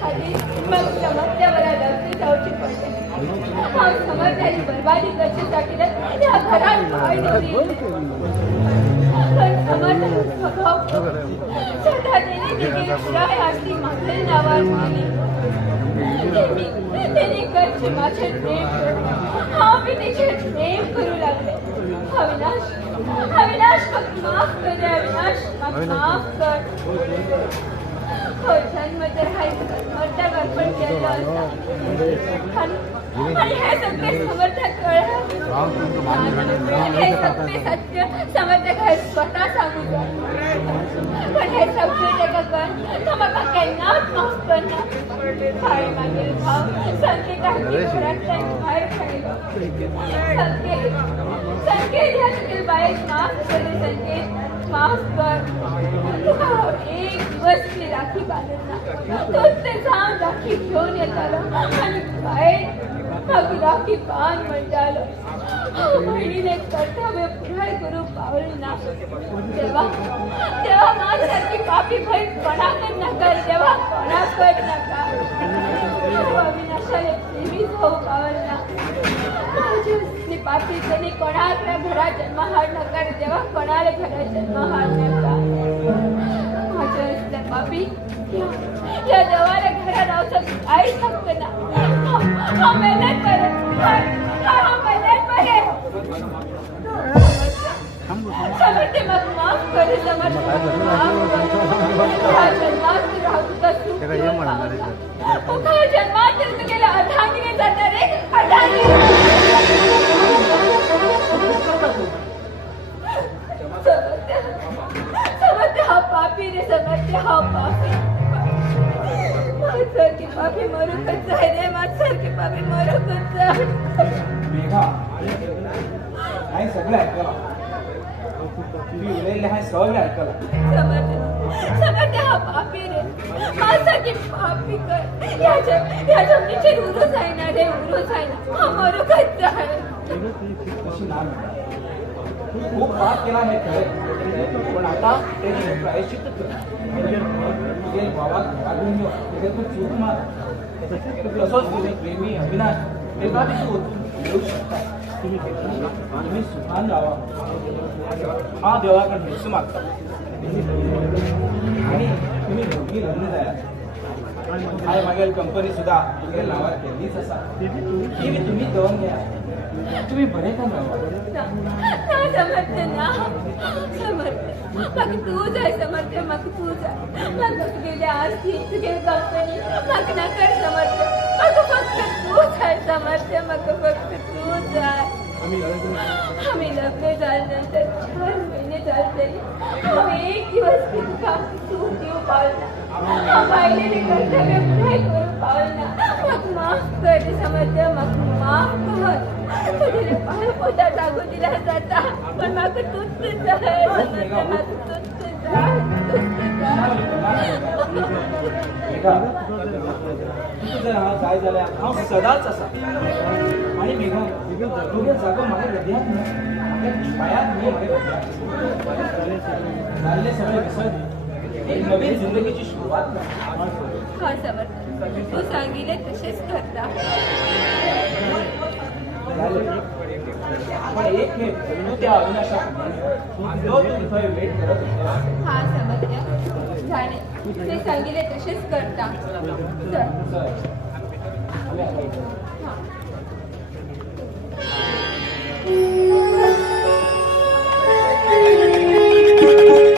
खाली मग समस्यावर लक्ष जाऊची पडते हा समस्याची बर्बादी कशासाठी या घरात पाय ठेवली पण समर्थ स्वभाव सदा शिवाय अशी माझे नावाज त्यांनी कच्छ माझे प्रेम हा मी तिचे प्रेम करू लागले अविनाश अविनाश मग माफ कर अविनाश मग माफ कर हो जन्म तर समर्थक अर्पण केलं आणि हे सगळे समर्थक हे सगळे सत्य समर्थक हे स्वतः सांगू पण हे सगळे जगात तुम्हाला केन्नाच माफ करणार फाळी मागील भाव संकेताची घरात बाहेर पडलो संकेत ह्या देखील बाहेर माफ करे संकेत माफ कर एक दिवस मी राखी बांधला तोच ते जाऊन राखी घेऊन येतालो आणि बाहेर मग राखी बांध म्हणतालो बहिणीने कर्तव्य पुराय करू पावलं तेव्हा तेव्हा माझ्यासारखी पापी बहीण कोणाकडे नका तेव्हा कोणाकडे नका अविनाशाने नेहमीच होऊ पावलं पापी त्यांनी कोणाला घरात जन्महार नका तेव्हा कोणाला घरात जन्महार नका माझ्या पापी या देवाला घरात राहू आई हक्क ना हा मेहनत करत हा मेहनत करे समर्थ मग माफ कर समर्थ जन्मात गेला अर्धांगिने जाता रे समर्थ हा पापी रे समर्थ हा पापी माझ्यासारखी पापी मरूकच आहे रे माझ्यासारखी पापी मरूकच आहे मेघा नाही सगळं ऐकलं तुम्ही उलेले आहे सगळं ऐकलं समर्थ हा पापी रे माझ्यासारखी पापी कर या जमिनीचे उरूच आहे ना रे उरूच आहे ना हा मरूकच आहे कशी ना खूप पाप केला हे खरं पण आता त्याने प्रायश्चित्त केलं बाबा घरातून त्याच्यातून चूक मार असंच तुम्ही प्रेमी अविनाश एका दिवशी ओतून येऊ शकता तुम्ही सुखान राहा हा देवाकडे हेच मागता आणि तुम्ही दोघी लग्न जाया काय मागेल कंपनी सुद्धा तुझ्या नावावर केलीच असा ती तुम्ही देऊन घ्या तुम्ही बरे का समर्थ ना समर्थ मग तूच आहे समर्थ मग तूच आहे मग तुझ्या आस्ती तुझ्या कंपनी मग नकर समर्थ मग फक्त तूच आहे समर्थ मग फक्त तूच आहे आम्ही लग्न झाल्यानंतर 4 महिने झाले आम्ही एक दिवस तू देऊ पावला बाईने कर्तव्य पुढे करू पावला मग माफ कर समर्थ मग माफ कर तुझे पाय पोता टाकू दिला जाता पण मग तूच आहे समर्थ मग तूच काय झालं हा सदाच असा आणि मेघा तुझ्या जागा माझ्या हृदयात नाही पायात मी झाले सगळे विसर एक नवीन जिंदगीची सुरुवात हा समर्थ तू सांगितले तसेच करता पण एक हे तू त्या अविनाशा वेट करत हा समजल्या झाले ते सांगितले तसेच करता चल हा